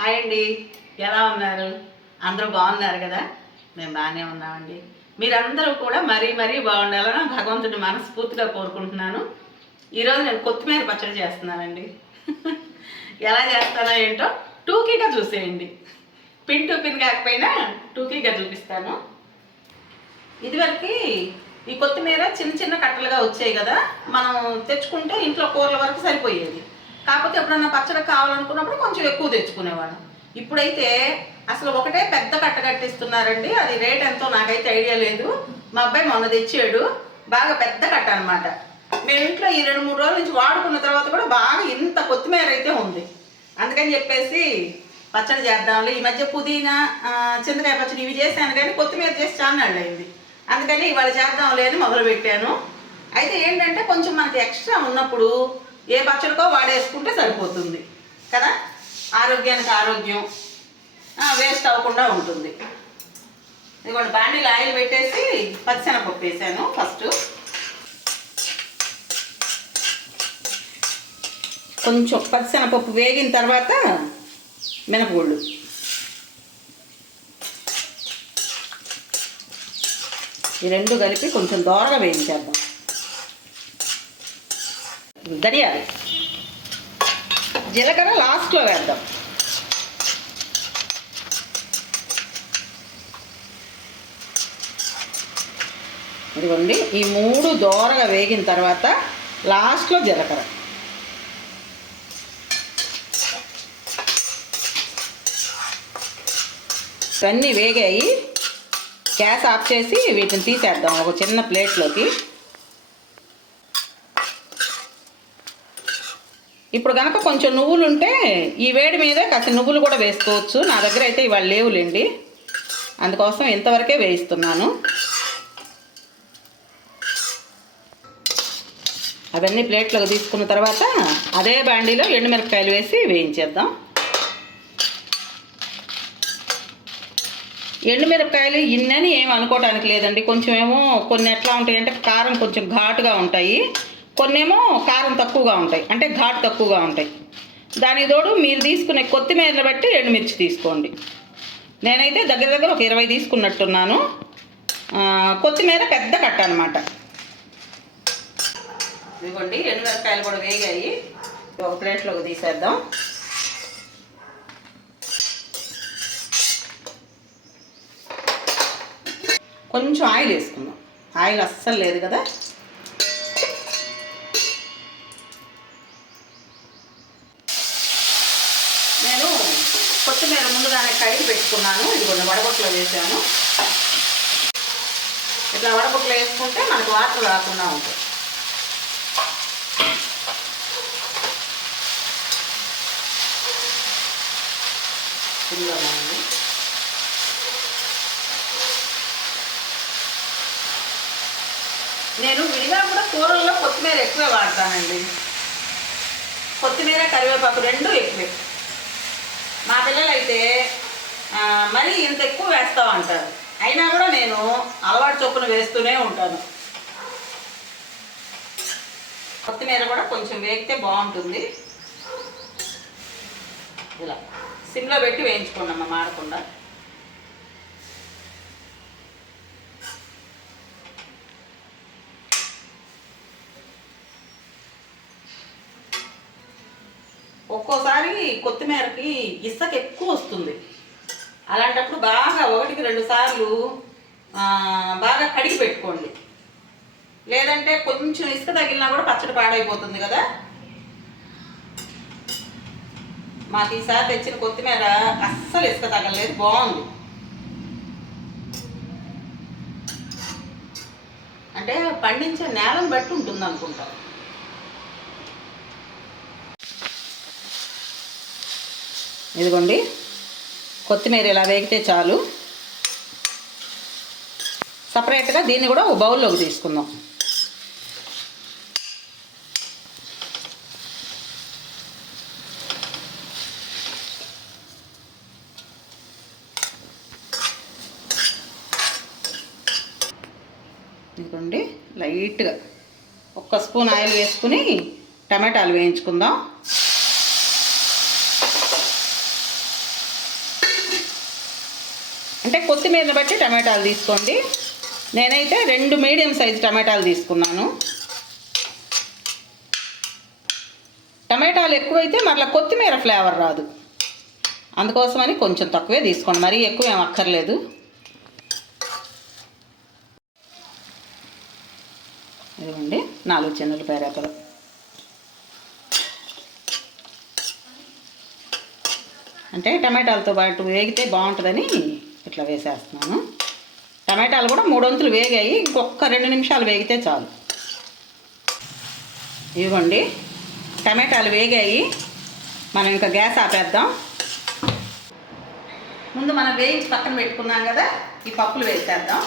Hi అండి. ఎలా ఉన్నారు? అందరూ బాగున్నారు కదా? మేము బాగానే ఉన్నామండి. మీరందరూ కూడా మరీ మరీ బాగుండాలని భగవంతుని మనస్ఫూర్తిగా కోరుకుంటున్నాను. ఈరోజు నేను కొత్తిమీర పచ్చడి చేస్తున్నానండి. ఎలా చేస్తానో ఏంటో టూకీగా చూసేయండి. పిన్ టు పిన్ కాకపోయినా టూకీగా చూపిస్తాను. ఇదివరకు ఈ కొత్తిమీర చిన్న చిన్న కట్టలుగా వచ్చాయి కదా? మనం తెచ్చుకుంటే ఇంట్లో కూరల వరకు సరిపోయేది. కాకపోతే ఎప్పుడన్నా పచ్చడి కావాలనుకున్నప్పుడు కొంచెం ఎక్కువ తెచ్చుకునేవాళ్ళం. ఇప్పుడైతే అసలు ఒకటే పెద్ద కట్ట కట్టిస్తున్నారండి. అది రేట్ ఎంతో నాకైతే ఐడియా లేదు. మా అబ్బాయి మొన్న తెచ్చాడు. బాగా పెద్ద కట్ట అనమాట మేము ఇంట్లో ఈ రెండు మూడు రోజుల నుంచి వాడుకున్న తర్వాత కూడా బాగా ఇంత కొత్తిమీర అయితే ఉంది. అందుకని చెప్పేసి పచ్చడి చేద్దాంలే. ఈ మధ్య పుదీనా చింతకాయ పచ్చడి ఇవి చేశాను కానీ కొత్తిమీర చేసి చాలా అయింది అందుకని ఇవాళ చేద్దాంలే అని మొదలు పెట్టాను అయితే ఏంటంటే కొంచెం మనకి ఎక్స్ట్రా ఉన్నప్పుడు ఏ పచ్చడికో వాడేసుకుంటే సరిపోతుంది. కదా? ఆరోగ్యానికి ఆరోగ్యం వేస్ట్ అవ్వకుండా ఉంటుంది. ఇదిగోండి బాండీలు ఆయిల్ పెట్టేసి పచ్చిశనగపప్పు వేసాను ఫస్ట్. కొంచెం పచ్చిశనగపప్పు వేగిన తర్వాత మినపగుళ్ళు. ఈ రెండు కలిపి కొంచెం దోరగా వేయించేద్దాం. ధనియాలు. జీలకర్ర లాస్ట్లో వేద్దాం. ఇదిగోండి ఈ మూడు దోరగా వేగిన తర్వాత లాస్ట్లో జీలకర్ర. ఇవన్నీ వేగాయి. గ్యాస్ ఆఫ్ చేసి వీటిని తీసేద్దాం. ఒక చిన్న ప్లేట్లోకి. ఇప్పుడు కనుక కొంచెం నువ్వులు ఉంటే ఈ వేడి మీదే కాస్త నువ్వులు కూడా వేసుకోవచ్చు. నా దగ్గర అయితే ఇవాళ లేవులేండి. అందుకోసం ఇంతవరకే వేయిస్తున్నాను. అవన్నీ ప్లేట్లోకి తీసుకున్న తర్వాత అదే బాండీలో ఎండుమిరపకాయలు వేసి వేయించేద్దాం. ఎండుమిరపకాయలు ఇన్నని ఏం అనుకోవడానికి లేదండి. కొంచెం ఏమో కొన్ని ఎట్లా ఉంటాయంటే కారం కొంచెం ఘాటుగా ఉంటాయి. కొన్నేమో కారం తక్కువగా ఉంటాయి. అంటే ఘాటు తక్కువగా ఉంటాయి. దాని తోడు మీరు తీసుకునే కొత్తిమీరని బట్టి ఎండుమిర్చి తీసుకోండి. నేనైతే దగ్గర దగ్గర ఒక ఇరవై తీసుకున్నట్టున్నాను. కొత్తిమీర పెద్ద కట్ట అనమాట ఇదిగోండి ఎండుమిరపకాయలు కూడా వేగాయి. ఒక ప్లేట్లోకి తీసేద్దాం. కొంచెం ఆయిల్ వేసుకుందాం. ఆయిల్ అస్సలు లేదు కదా? వేసుకున్నాను. పెట్టుకున్నాను ఇదిగోండి వేసాను. ఇట్లా వడపక్కలో వేసుకుంటే మనకు వాటర్ రాకుండా ఉంటుంది. ఇందులో నేను విడిగా కూడా కూరల్లో కొత్తిమీర ఎక్కువే వాడతానండి. కొత్తిమీర కరివేపాకు రెండు ఎక్కువే. మా పిల్లలైతే మరి ఇంత ఎక్కువ వేస్తావు అంటారు. అయినా కూడా నేను అలవాటు చొప్పున వేస్తూనే ఉంటాను. కొత్తిమీర కూడా కొంచెం వేగితే బాగుంటుంది. ఇలా. సిమ్లో పెట్టి వేయించుకున్నాం మాడకుండా ఒక్కోసారి కొత్తిమీరకి ఇసుక ఎక్కువ వస్తుంది. అలాంటప్పుడు బాగా ఒకటికి రెండు సార్లు బాగా కడిగి పెట్టుకోండి. లేదంటే కొంచెం ఇసుక తగిలినా కూడా పచ్చడి పాడైపోతుంది కదా. మాకు ఈసారి తెచ్చిన కొత్తిమీర అస్సలు ఇసుక తగలలేదు బాగుంది. అంటే పండించే నేలను బట్టి ఉంటుంది అనుకుంటాం. ఇదిగోండి. కొత్తిమీర ఇలా వేగితే చాలు. సపరేట్గా దీన్ని కూడా ఒక బౌల్లోకి తీసుకుందాం. ఇదిగోండి లైట్గా ఒక్క స్పూన్ ఆయిల్ వేసుకుని టమాటాలు వేయించుకుందాం. అంటే కొత్తిమీరని బట్టి టమాటాలు తీసుకోండి. నేనైతే రెండు మీడియం సైజు టమాటాలు తీసుకున్నాను. టమాటాలు ఎక్కువైతే మరలా కొత్తిమీర ఫ్లేవర్ రాదు. అందుకోసమని కొంచెం తక్కువే తీసుకోండి. మరీ ఎక్కువ ఏం అక్కర్లేదు. ఇదిగోండి నాలుగు చిన్నులపాయ రేపలు అంటే టమాటాలతో పాటు వేగితే బాగుంటుందని ఇట్లా వేసేస్తున్నాను. టమాటాలు కూడా మూడొంతులు వేగాయి ఇంకొక రెండు నిమిషాలు వేగితే చాలు. ఇవ్వండి టమాటాలు వేగాయి. మనం ఇంకా గ్యాస్ ఆపేద్దాం. ముందు మనం వేయించి పక్కన పెట్టుకున్నాం కదా ఈ పప్పులు వేసేద్దాం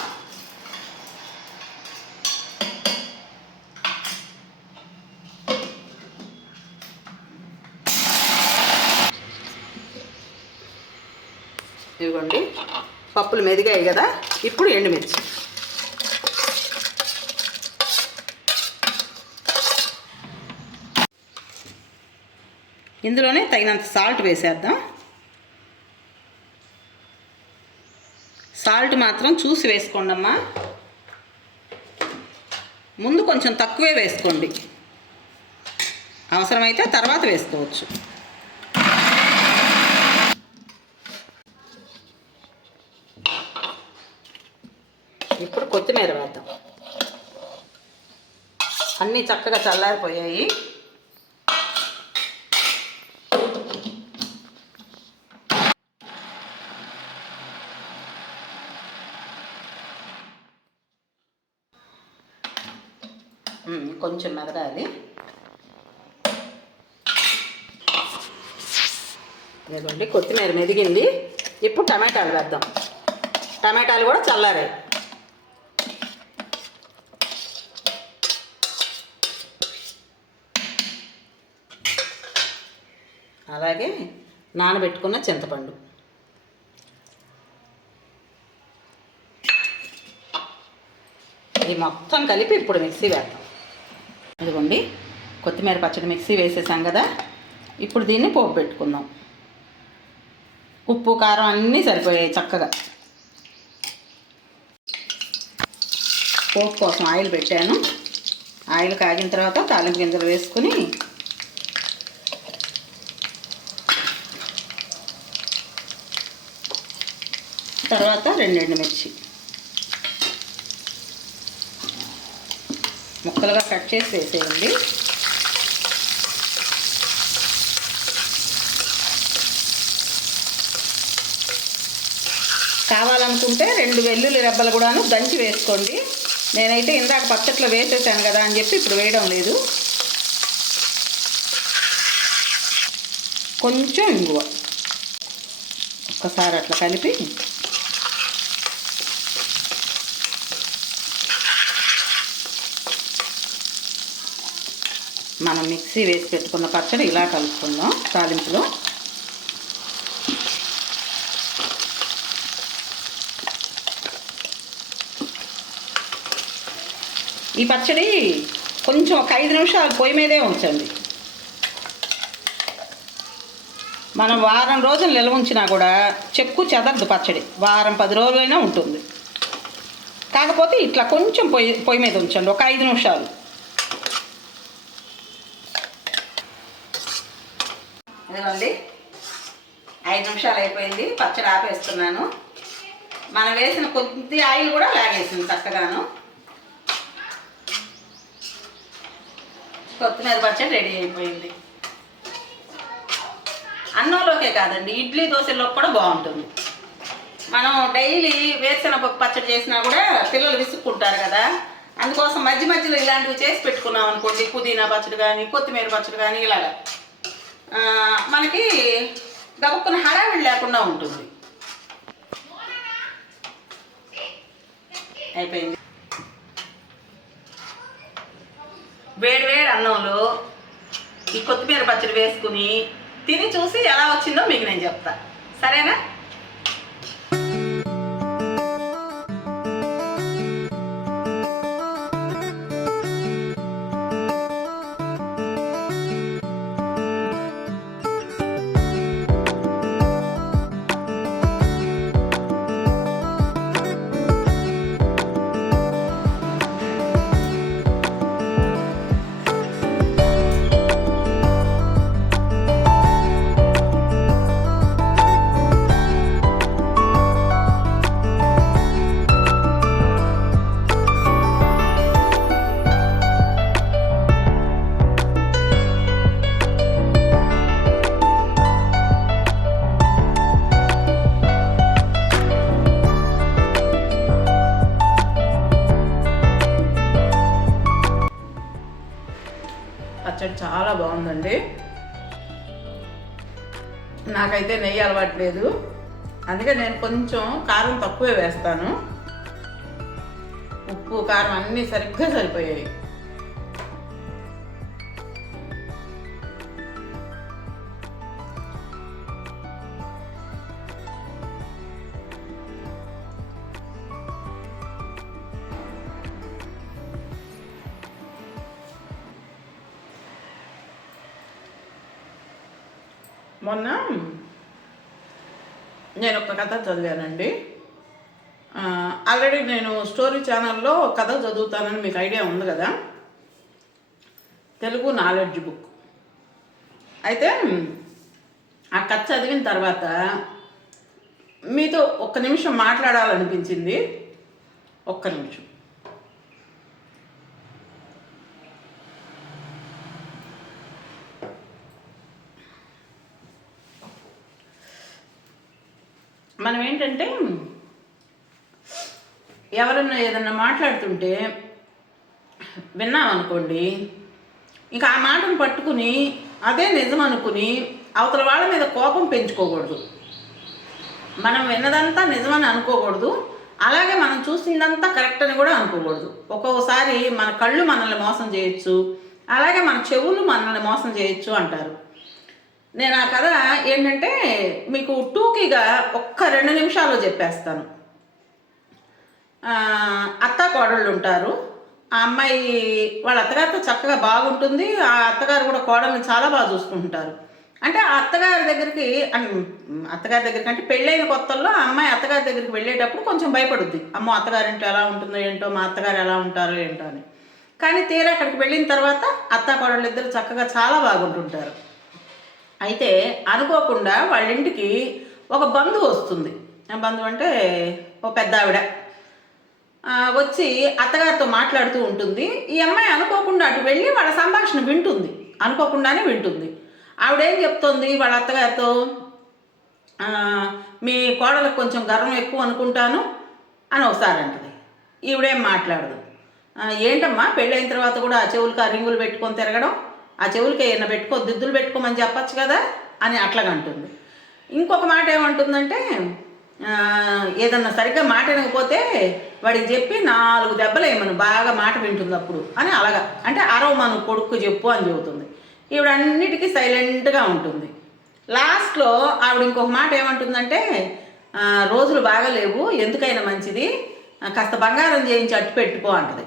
ఇవ్వండి పప్పులు మెదిగాయి కదా ఇప్పుడు ఎండుమిర్చి. ఇందులోనే తగినంత సాల్ట్ వేసేద్దాం. సాల్ట్ మాత్రం చూసి వేసుకోండమ్మా. ముందు కొంచెం తక్కువే వేసుకోండి. అవసరమైతే తర్వాత వేసుకోవచ్చు ఇప్పుడు కొత్తిమీర వేద్దాం. అన్నీ చక్కగా చల్లారిపోయాయి. కొంచెం మెదగాలి ఇదిగోండి కొత్తిమీర మెదిగింది. ఇప్పుడు టమాటాలు వేద్దాం. టమాటాలు కూడా చల్లారాయి. అలాగే నానబెట్టుకున్న చింతపండు. ఇది మొత్తం కలిపి ఇప్పుడు మిక్సీ వేద్దాం. ఇదిగోండి కొత్తిమీర పచ్చడి మిక్సీ వేసేసాం కదా. ఇప్పుడు దీన్ని పోపు పెట్టుకుందాం. ఉప్పు కారం అన్నీ సరిపోయాయి చక్కగా. పోపు కోసం ఆయిల్ పెట్టాను. ఆయిల్ కాగిన తర్వాత తాలింపు గింజలు వేసుకుని తర్వాత రెండు ఎండుమిర్చి ముక్కలుగా కట్ చేసి వేసేయండి. కావాలనుకుంటే రెండు వెల్లుల్లి రెబ్బలు కూడాను దంచి వేసుకోండి. నేనైతే ఇందాక పచ్చట్లో వేసేసాను కదా అని చెప్పి ఇప్పుడు వేయడం లేదు. కొంచెం ఇంగువ. ఒక్కసారి అట్లా కలిపి మనం మిక్సీ వేసి పెట్టుకున్న పచ్చడి ఇలా కలుపుకుందాం తాలింపులో. ఈ పచ్చడి కొంచెం ఒక ఐదు నిమిషాలు పొయ్యి మీదే ఉంచండి. మనం వారం రోజులు నిల్వ ఉంచినా కూడా చెక్కు చెదరదు పచ్చడి. వారం పది రోజులైనా ఉంటుంది. కాకపోతే ఇట్లా కొంచెం పొయ్యి పొయ్యి మీద ఉంచండి. ఒక ఐదు నిమిషాలు. ఇదిగోండి. ఐదు నిమిషాలు అయిపోయింది. పచ్చడి ఆపేస్తున్నాను. మనం వేసిన కొద్ది ఆయిల్ కూడా లాగేసింది చక్కగాను. కొత్తిమీర పచ్చడి రెడీ అయిపోయింది. అన్నంలోకే కాదండి ఇడ్లీ దోశల్లో కూడా బాగుంటుంది. మనం డైలీ వేసిన పచ్చడి చేసినా కూడా పిల్లలు విసుక్కుంటారు కదా. అందుకోసం మధ్య మధ్యలో ఇలాంటివి చేసి పెట్టుకున్నాం అనుకోండి పుదీనా పచ్చడి కానీ కొత్తిమీర పచ్చడి కానీ ఇలాగా. మనకి గబుక్కున హడావిడి లేకుండా ఉంటుంది. అయిపోయింది. వేడి వేడి అన్నంలో ఈ కొత్తిమీర పచ్చడి వేసుకుని తిని చూసి ఎలా వచ్చిందో మీకు నేను చెప్తా. సరేనా? చాలా బాగుందండి. నాకైతే నెయ్యి అలవాట్లేదు. అందుకే నేను కొంచెం కారం తక్కువే వేస్తాను. ఉప్పు కారం అన్నీ సరిగ్గా సరిపోయాయి. కథ చదివానండి. ఆల్రెడీ నేను స్టోరీ ఛానల్లో కథ చదువుతానని మీకు ఐడియా ఉంది కదా? Telugu knowledge book. అయితే ఆ కథ చదివిన తర్వాత మీతో ఒక్క నిమిషం మాట్లాడాలనిపించింది. ఒక్క నిమిషం. మనం ఏంటంటే ఎవరన్నా ఏదన్నా మాట్లాడుతుంటే విన్నాం అనుకోండి ఇంకా ఆ మాటను పట్టుకుని అదే నిజం అనుకుని అవతల వాళ్ళ మీద కోపం పెంచుకోకూడదు. మనం విన్నదంతా నిజమని అనుకోకూడదు. అలాగే మనం చూసిందంతా కరెక్ట్ అని కూడా అనుకోకూడదు. ఒక్కొక్కసారి మన కళ్ళు మనల్ని మోసం చేయొచ్చు. అలాగే మన చెవులు మనల్ని మోసం చేయొచ్చు అంటారు. నేను ఆ కథ ఏంటంటే మీకు టూకీగా ఒక్క రెండు నిమిషాల్లో చెప్పేస్తాను. అత్త కోడళ్ళు ఉంటారు. ఆ అమ్మాయి వాళ్ళ అత్తగారితో చక్కగా బాగుంటుంది. ఆ అత్తగారు కూడా కోడల్ని చాలా బాగా చూసుకుంటారు. అంటే ఆ అత్తగారి దగ్గరికి అత్తగారి దగ్గరికి అంటే పెళ్ళైన కొత్తల్లో ఆ అమ్మాయి అత్తగారి దగ్గరికి వెళ్ళేటప్పుడు కొంచెం భయపడుద్ది. అమ్మో అత్తగారింటో ఎలా ఉంటుందో ఏంటో మా అత్తగారు ఎలా ఉంటారో ఏంటో అని. కానీ తీరా అక్కడికి వెళ్ళిన తర్వాత అత్త కోడళ్ళు ఇద్దరు చక్కగా చాలా బాగుంటుంటారు. అయితే అనుకోకుండా వాళ్ళ ఇంటికి ఒక బంధువు వస్తుంది. ఆ బంధువు అంటే ఓ పెద్ద ఆవిడ వచ్చి అత్తగారితో మాట్లాడుతూ ఉంటుంది. ఈ అమ్మాయి అనుకోకుండా అటు వెళ్ళి వాళ్ళ సంభాషణ వింటుంది. అనుకోకుండానే వింటుంది. ఆవిడేం చెప్తోంది? వాళ్ళ అత్తగారితో మీ కోడలకు కొంచెం గర్వం ఎక్కువ అనుకుంటాను అని ఒకసారి అంటది. ఈవిడేం మాట్లాడదు. ఏంటమ్మా? పెళ్ళైన తర్వాత కూడా ఆ చెవులకి ఆ రింగులు పెట్టుకొని తిరగడం? ఆ చెవులకి ఏమైనా పెట్టుకో దిద్దులు పెట్టుకోమని చెప్పచ్చు కదా అని అట్లాగా అంటుంది. ఇంకొక మాట ఏమంటుందంటే ఏదన్నా సరిగ్గా మాట వినకపోతే వాడికి చెప్పి నాలుగు దెబ్బలు ఏమను బాగా మాట వింటుంది అప్పుడు అని అలాగా. అంటే అరవ మన కొడుకు చెప్పు అని చెబుతుంది. ఈవిడన్నిటికీ సైలెంట్గా ఉంటుంది. లాస్ట్లో ఆవిడ ఇంకొక మాట ఏమంటుందంటే రోజులు బాగలేవు ఎందుకైనా మంచిది కాస్త బంగారం చేయించి అట్టు పెట్టుకో అంటది.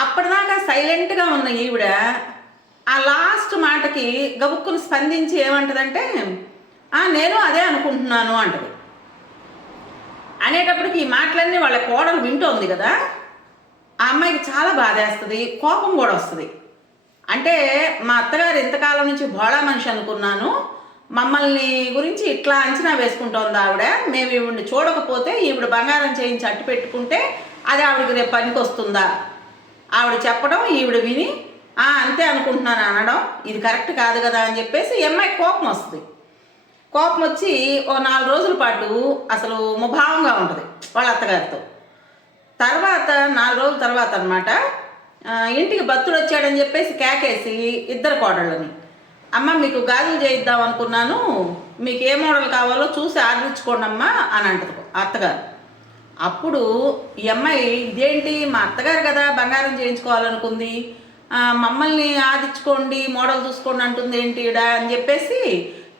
అప్పటిదాకా సైలెంట్గా ఉన్న ఈవిడ ఆ లాస్ట్ మాటకి గబుక్కును స్పందించి ఏమంటదంటే "ఆ, నేను అదే అనుకుంటున్నాను అంటది. అనేటప్పటికి ఈ మాటలన్నీ వాళ్ళ కోడలు వింటోంది కదా ఆ అమ్మాయికి చాలా బాధేస్తుంది కోపం కూడా వస్తుంది. అంటే మా అత్తగారు ఇంతకాలం నుంచి భోళా మనిషి అనుకున్నాను మమ్మల్ని గురించి ఇట్లా అంచనా వేసుకుంటోంది ఆవిడ మేము ఈవిడ్ని చూడకపోతే ఈవిడ బంగారం చేయించి అట్టు పెట్టుకుంటే అది ఆవిడకి రేపు పనికి వస్తుందా ఆవిడ చెప్పడం ఈవిడ విని "ఆ, అంతే అనుకుంటున్నాను అనడం ఇది కరెక్ట్ కాదు కదా అని చెప్పేసి అమ్మాయి కోపం వస్తుంది. కోపం వచ్చి ఓ నాలుగు రోజుల పాటు అసలు ముభావంగా ఉంటుంది వాళ్ళ అత్తగారితో. తర్వాత నాలుగు రోజుల తర్వాత అనమాట ఇంటికి భక్తుడు వచ్చాడని చెప్పేసి కేకేసి ఇద్దరు కోడళ్ళని. అమ్మ మీకు గాజులు చేయిద్దాం అనుకున్నాను మీకు ఏ మోడల్ కావాలో చూసి ఆర్డర్ ఇచ్చుకోండి అని అంటది అత్తగారు. అప్పుడు ఈ అమ్మాయి ఇదేంటి? మా అత్తగారు కదా బంగారం చేయించుకోవాలనుకుంది. మమ్మల్ని ఆదించుకోండి మోడల్ చూసుకోండి అంటుంది ఏంటి ఈడ? అని చెప్పేసి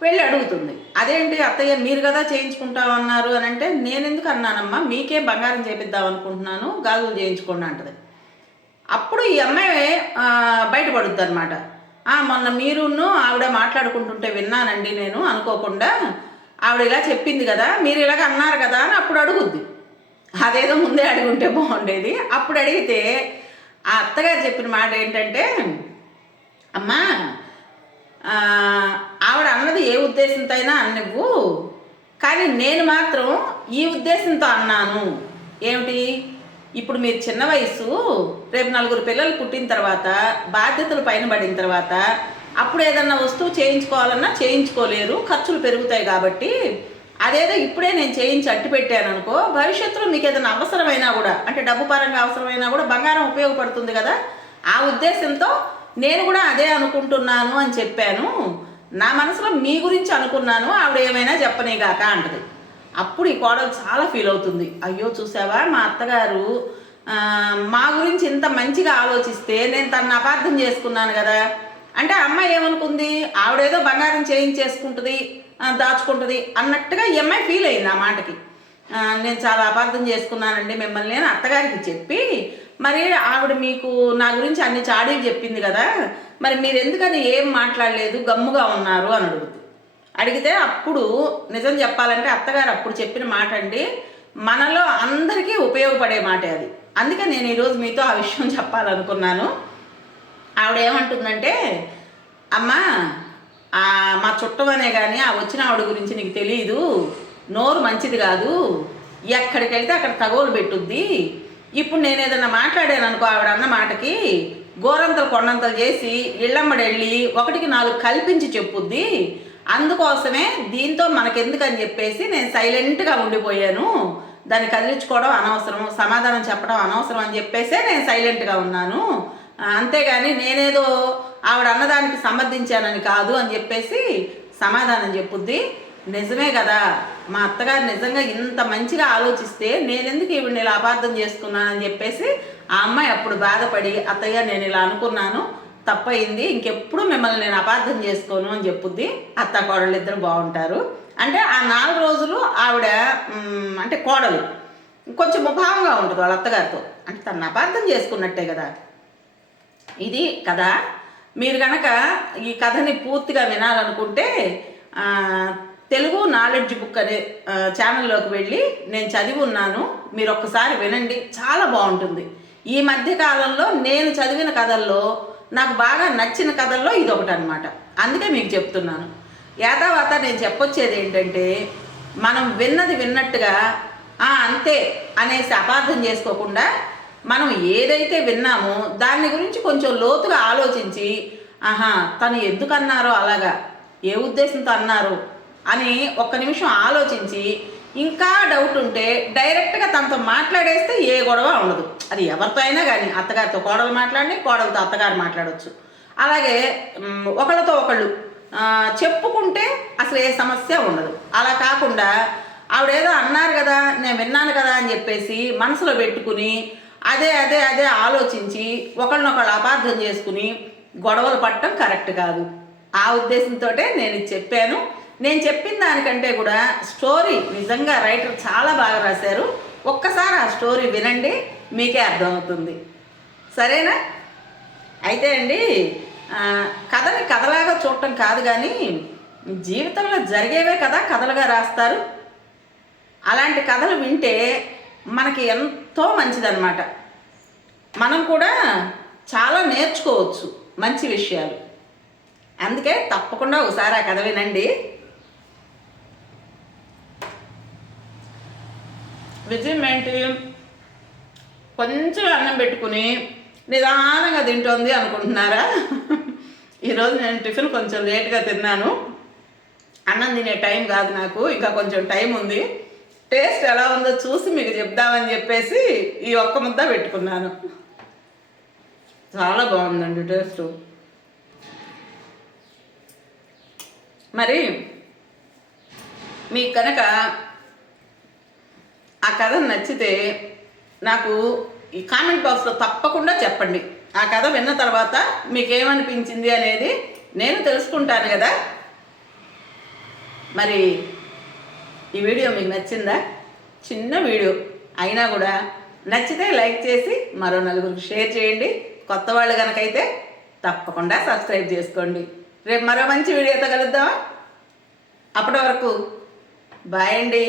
వెళ్ళి అడుగుతుంది. అదేంటి అత్తయ్య మీరు కదా చేయించుకుంటామన్నారు అని అంటే నేను ఎందుకు అన్నానమ్మా? మీకే బంగారం చేపిద్దాం అనుకుంటున్నాను గాజులు చేయించుకోండి అంటది. అప్పుడు ఈ అమ్మాయి బయటపడుద్ది అనమాట మొన్న మీరును ఆవిడ మాట్లాడుకుంటుంటే విన్నానండి నేను అనుకోకుండా ఆవిడ ఇలా చెప్పింది కదా మీరు ఇలాగ అన్నారు కదా అని అప్పుడు అడుగుద్ది. అదేదో ముందే అడుగుంటే బాగుండేది. అప్పుడు అడిగితే ఆ అత్తగారు చెప్పిన మాట ఏంటంటే అమ్మా ఆవిడ అన్నది ఏ ఉద్దేశంతో అయినా అన్నవ్వు కానీ నేను మాత్రం ఈ ఉద్దేశంతో అన్నాను. ఏమిటి? ఇప్పుడు మీరు చిన్న వయసు రేపు నలుగురు పిల్లలు పుట్టిన తర్వాత బాధ్యతలు పైన పడిన తర్వాత అప్పుడు ఏదన్నా వస్తువు చేయించుకోవాలన్నా చేయించుకోలేరు ఖర్చులు పెరుగుతాయి కాబట్టి అదేదో ఇప్పుడే నేను చేయించి అట్టు పెట్టాను అనుకో భవిష్యత్తులో మీకు ఏదైనా అవసరమైనా కూడా అంటే డబ్బు పరంగా అవసరమైనా కూడా బంగారం ఉపయోగపడుతుంది కదా? ఆ ఉద్దేశంతో నేను కూడా అదే అనుకుంటున్నాను అని చెప్పాను. నా మనసులో మీ గురించి అనుకున్నాను ఆవిడ ఏమైనా చెప్పనేగాక అంటది. అప్పుడు ఈ కోడలు చాలా ఫీల్ అవుతుంది. అయ్యో చూసావా మా అత్తగారు? మా గురించి ఇంత మంచిగా ఆలోచిస్తే నేను తను అపార్థం చేసుకున్నాను కదా? అంటే అమ్మ ఏమనుకుంది? ఆవిడేదో బంగారం చేయించేసుకుంటుంది. దాచుకుంటుంది. అన్నట్టుగా ఈ అమ్మాయి ఫీల్ అయింది ఆ మాటకి. నేను చాలా అపార్థం చేసుకున్నానండి మిమ్మల్ని నేను అత్తగారికి చెప్పి మరి ఆవిడ మీకు నా గురించి అన్ని చాడీలు చెప్పింది కదా మరి మీరు ఎందుకని ఏం మాట్లాడలేదు గమ్ముగా ఉన్నారు అని అడుగుతుంది. అడిగితే అప్పుడు నిజం చెప్పాలంటే అత్తగారు అప్పుడు చెప్పిన మాట అండి మనలో అందరికీ ఉపయోగపడే మాట అది. అందుకే నేను ఈరోజు మీతో ఆ విషయం చెప్పాలనుకున్నాను. ఆవిడ ఏమంటుందంటే అమ్మా మా చుట్టమనే కానీ ఆ వచ్చిన ఆవిడ గురించి నీకు తెలియదు నోరు మంచిది కాదు. ఎక్కడికి వెళ్తే అక్కడ తగోలు పెట్టుద్ది. ఇప్పుడు నేను ఏదైనా మాట్లాడాను అనుకో ఆవిడ అన్న మాటకి గోరంతలు కొండంతలు చేసి ఇళ్ళమ్మడి వెళ్ళి ఒకటికి నాలుగు కల్పించి చెప్పుద్ది. అందుకోసమే దీంతో మనకెందుకని చెప్పేసి నేను సైలెంట్గా ఉండిపోయాను. దాన్ని కదిలించుకోవడం అనవసరం సమాధానం చెప్పడం అనవసరం అని చెప్పేసే నేను సైలెంట్గా ఉన్నాను. అంతేగాని నేనేదో ఆవిడ అన్నదానికి సమర్థించానని కాదు అని చెప్పేసి సమాధానం చెప్పుద్ది. నిజమే కదా మా అత్తగారు నిజంగా ఇంత మంచిగా ఆలోచిస్తే నేనెందుకు ఈవిడ ఇలా అపార్థం చేసుకున్నానని చెప్పేసి ఆ అమ్మాయి అప్పుడు బాధపడి అత్తయ్య నేను ఇలా అనుకున్నాను తప్పయింది ఇంకెప్పుడు మిమ్మల్ని నేను అపార్థం చేసుకోను అని చెప్పుద్ది. అత్త కోడలు ఇద్దరు బాగుంటారు. అంటే ఆ నాలుగు రోజులు ఆవిడ అంటే కోడలు కొంచెం ముభావంగా ఉంటుంది వాళ్ళ అత్తగారితో. అంటే తను అపార్థం చేసుకున్నట్టే కదా. ఇది కథ. మీరు కనుక ఈ కథని పూర్తిగా వినాలనుకుంటే తెలుగు నాలెడ్జ్ బుక్ అనే ఛానల్లోకి వెళ్ళి నేను చదివి ఉన్నాను. మీరు ఒక్కసారి వినండి. చాలా బాగుంటుంది. ఈ మధ్య కాలంలో నేను చదివిన కథల్లో నాకు బాగా నచ్చిన కథల్లో ఇది ఒకటి అనమాట అందుకే మీకు చెప్తున్నాను. యాదావాత నేను చెప్పొచ్చేది ఏంటంటే మనం విన్నది విన్నట్టుగా అంతే అనేసి అపార్థం చేసుకోకుండా మనం ఏదైతే విన్నామో దాని గురించి కొంచెం లోతుగా ఆలోచించి ఆహా తను ఎందుకు అన్నారో అలాగా? ఏ ఉద్దేశంతో అన్నారు? అని ఒక్క నిమిషం ఆలోచించి ఇంకా డౌట్ ఉంటే డైరెక్ట్గా తనతో మాట్లాడేస్తే ఏ గొడవ ఉండదు. అది ఎవరితో అయినా కానీ అత్తగారితో కోడలు మాట్లాడి కోడలతో అత్తగారు మాట్లాడవచ్చు అలాగే ఒకళ్ళతో ఒకళ్ళు చెప్పుకుంటే అసలు ఏ సమస్య ఉండదు. అలా కాకుండా ఆవిడేదో అన్నారు కదా నేను విన్నాను కదా అని చెప్పేసి మనసులో పెట్టుకుని అదే అదే అదే ఆలోచించి ఒకళ్ళనొకళ్ళు అపార్థం చేసుకుని గొడవలు పట్టడం కరెక్ట్ కాదు. ఆ ఉద్దేశంతో నేను చెప్పాను. నేను చెప్పిన దానికంటే కూడా స్టోరీ నిజంగా రైటర్ చాలా బాగా రాశారు. ఒక్కసారి ఆ స్టోరీ వినండి మీకే అర్థమవుతుంది. సరేనా? అయితే అండి కథని కథలాగా చూడటం కాదు కానీ జీవితంలో జరిగేవే కదా కథలుగా రాస్తారు. అలాంటి కథలు వింటే మనకి ఎంతో మంచిదన్నమాట. మనం కూడా చాలా నేర్చుకోవచ్చు మంచి విషయాలు. అందుకే తప్పకుండా ఒకసారి ఆ కథ వినండి. విజయం ఏంటి? కొంచెం అన్నం పెట్టుకుని నిదానంగా తింటోంది అనుకుంటున్నారా? ఈరోజు నేను టిఫిన్ కొంచెం లేట్గా తిన్నాను. అన్నం తినే టైం కాదు నాకు ఇంకా కొంచెం టైం ఉంది. టేస్ట్ ఎలా ఉందో చూసి మీకు చెప్దామని చెప్పేసి ఈ ఒక్క ముద్ద పెట్టుకున్నాను. చాలా బాగుందండి టేస్ట్. మరి మీకు కనుక ఆ కథ నచ్చితే నాకు ఈ కామెంట్ బాక్స్లో తప్పకుండా చెప్పండి. ఆ కథ విన్న తర్వాత మీకేమనిపించింది అనేది నేను తెలుసుకుంటాను కదా. మరి ఈ వీడియో మీకు నచ్చిందా? చిన్న వీడియో అయినా కూడా నచ్చితే లైక్ చేసి మరో నలుగురికి షేర్ చేయండి. కొత్త వాళ్ళు కనుకైతే తప్పకుండా సబ్స్క్రైబ్ చేసుకోండి. రేపు మరో మంచి వీడియోతో కలుద్దామా? అప్పటి వరకు బాయ్ అండి.